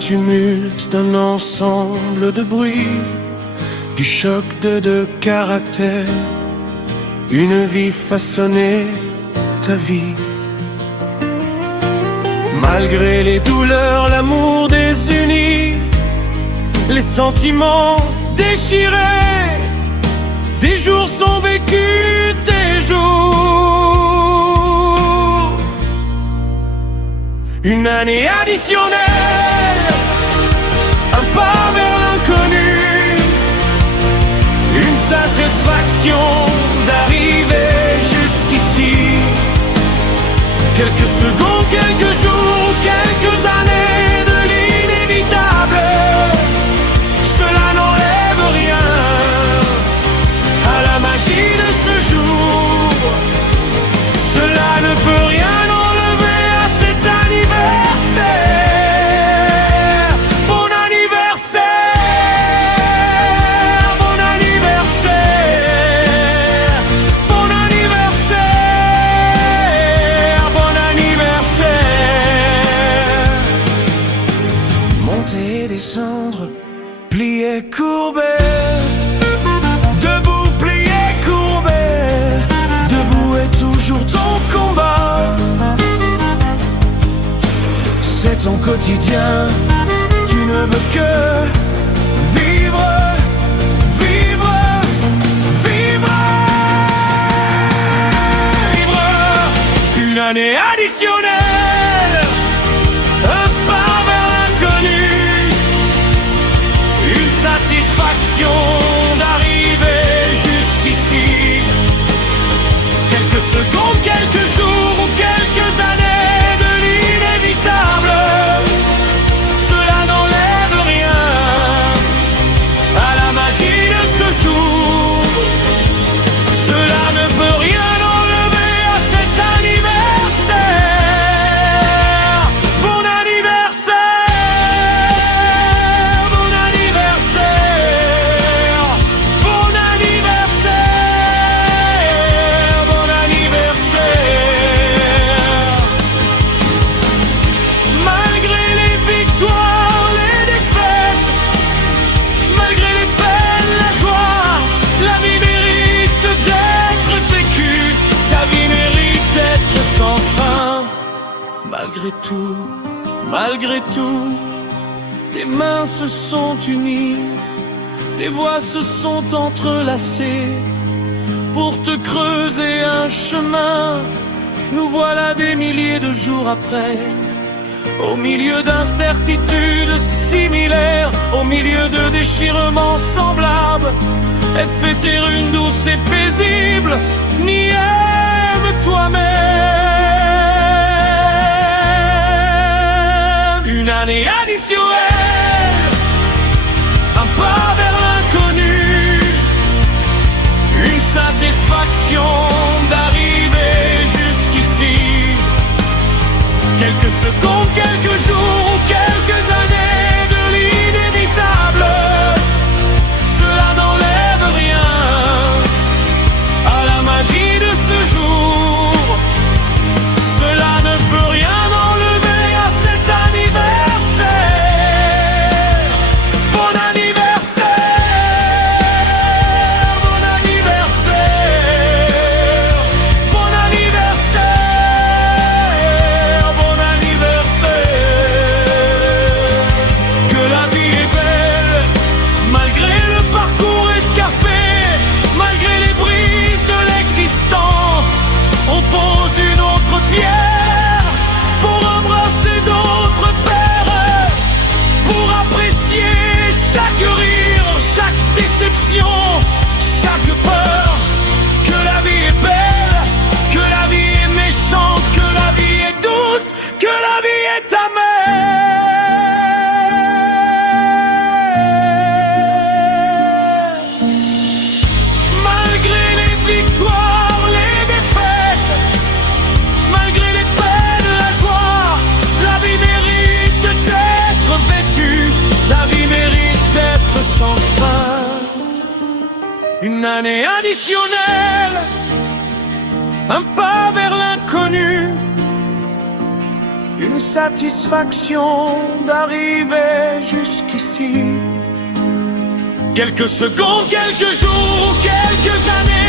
tumulte, d'un ensemble de bruits, du choc de deux caractères, une vie façonnée, ta vie. Malgré les douleurs, l'amour désuni, les sentiments déchirés, des jours sont vécus, des jours. Une année additionnelle, un pas vers l'inconnu, une satisfaction d'arriver jusqu'ici. Quelques secondes, quelques jours, quelques années de l'inévitable, cela n'enlève rien à la magie de ce jour. Cela ne peut rien enlever à cet anniversaire. Bon anniversaire, bon anniversaire, bon anniversaire, bon anniversaire. Monter et descendre, plier, courber, debout, plié, courbé, debout est toujours ton combat. C'est ton quotidien, tu ne veux que vivre, vivre, vivre, vivre. Une année additionnelle, un pas vers l'inconnu, une satisfaction d'arriver jusqu'ici. Quelques secondes, quelques jours ou quelques années de l'inévitable, cela n'enlève rien à la magie de ce jour. Cela ne peut rien enlever à cet anniversaire. Bon anniversaire, bon anniversaire, bon anniversaire, bon anniversaire. Malgré les victoires, les défaites, malgré les peines, la joie, la vie mérite d'être vécue. Ta vie mérite d'être sans fin. Malgré tout, les mains se sont unies, les voix se sont entrelacées pour te creuser un chemin. Nous voilà des milliers de jours après, au milieu d'incertitudes similaires, au milieu de déchirements semblables. Et fêter une douce et paisible, ni aime toi-même. Une année additionnelle, un pas vers l'inconnu, une satisfaction d'arriver jusqu'ici. Quelques secondes, quelques jours ou quelques années de l'inévitable, cela n'enlève rien à la magie de ce jour. Cela ne peut rien enlever à cet anniversaire. Bon anniversaire, bon anniversaire, bon anniversaire, bon anniversaire. Que la vie est belle, malgré le parcours escarpé, malgré les brises de l'existence. On pose une autre pierre pour embrasser d'autres pères, pour apprécier chaque rire, chaque déception, chaque peur. Que la vie est belle, que la vie est méchante, que la vie est douce, que la vie est amère. Malgré les victoires, les défaites, malgré les peines, la joie, la vie mérite d'être vêtue, ta vie mérite d'être sans fin. Une année additionnelle, un pas vers l'inconnu, une satisfaction d'arriver jusqu'ici. Quelques secondes, quelques jours, quelques années